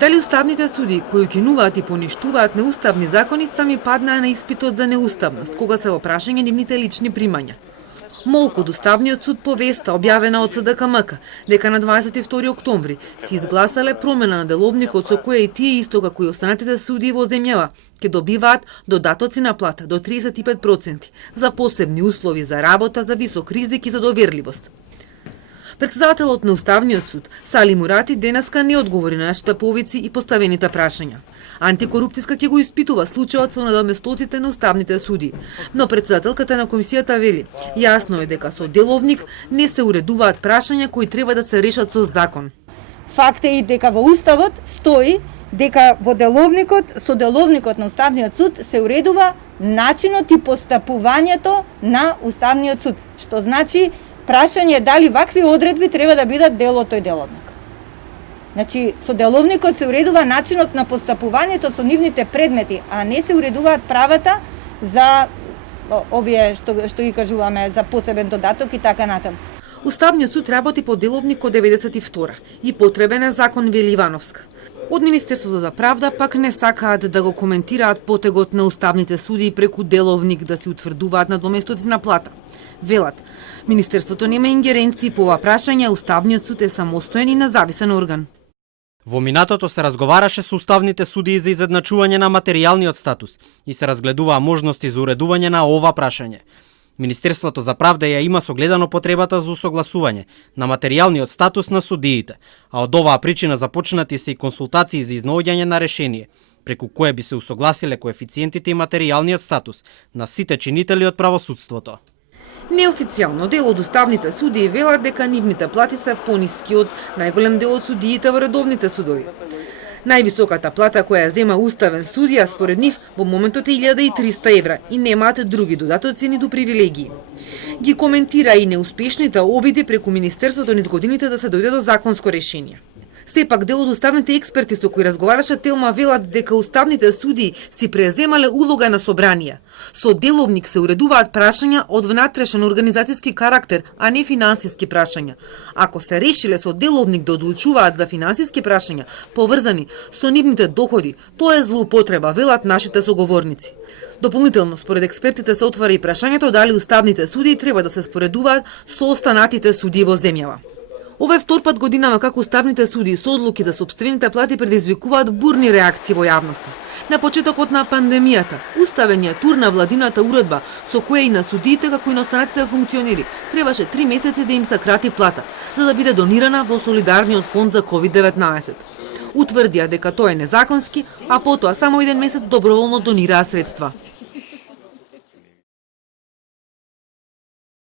Дали уставните суди кои укинуваат и поништуваат неуставни закони сами паднаа на испитот за неуставност, кога се во прашање нивните лични примања. Молку од Уставниот суд повеста, објавена од СДКМК, дека на 22 октомври си изгласале промена на деловникот со која и тие исто како и останатите судии во земјава ќе добиваат додатоци на плата до 35% за посебни услови за работа, за висок ризик и за доверливост. Претседателот на Уставниот суд, Сали Мурати, денеска не одговори на нашите повици и поставените прашања. Антикорупцијска ќе го испитува случајот со надоместоците на уставните суди. Но претседателката на комисијата вели, јасно е дека со деловник не се уредуваат прашања кои треба да се решат со закон. Факт е и дека во Уставот стои дека во деловникот, со деловникот на Уставниот суд се уредува начинот и постапувањето на Уставниот суд, што значи прашање дали вакви одредби треба да бидат дел од тој деловник. Значи, со деловникот се уредува начинот на постапувањето со нивните предмети, а не се уредуваат правата за овие што ги кажуваме за посебен додаток и така натаму. Уставниот суд работи по деловник од 92 и потребен е закон, вели Ивановска. Од Министерството за правда пак не сакаат да го коментираат потегот на уставните судии преку деловник да се утврдуваат надоместоци на плата. Велат, Министерството нема ингеренции по ова прашање, Уставниот суд е самостоен и независен орган. Во минатото се разговараше со уставните судии за изедначување на материјалниот статус и се разгледуваа можности за уредување на ова прашање. Министерството за правда ја има согледано потребата за усогласување на материјалниот статус на судиите, а од оваа причина започнати се и консултации за изнаоѓање на решение, преку кое би се усогласиле коефициентите и материјалниот статус на сите чинители од правосудството. Неофицијално дел од уставните судии велат дека нивните плати се пониски од најголем дел од судиите во редовните судови. Највисоката плата која ја зема уставен судија според нив во моментот е 1300 евра и немаат други додатоци ниту привилегии. Ги коментира и неуспешните обиди преку Министерството низ годините да се дојде до законско решение. Сепак дел од уставните експерти со кои разговараше Телма велат дека уставните судии си преземале улога на собранија. Со деловник се уредуваат прашања од внатрешен организацијски карактер, а не финансиски прашања. Ако се решиле со деловник да одлучуваат за финансиски прашања, поврзани со нивните доходи, тоа е злоупотреба, велат нашите соговорници. Дополнително, според експертите се отвара и прашањето дали уставните судии треба да се споредуваат со останатите судии во земјава. Ова е втор пат годинава како уставните судии со одлуки за сопствените плати предизвикуваат бурни реакции во јавноста. На почетокот на пандемијата, уставениот тур на владината уредба со која и на судиите како и на останатите функционери требаше 3 месеци да им се крати плата, за да биде донирана во солидарниот фонд за COVID-19. Утврдија дека тоа е незаконски, а потоа само 1 месец доброволно донираа средства.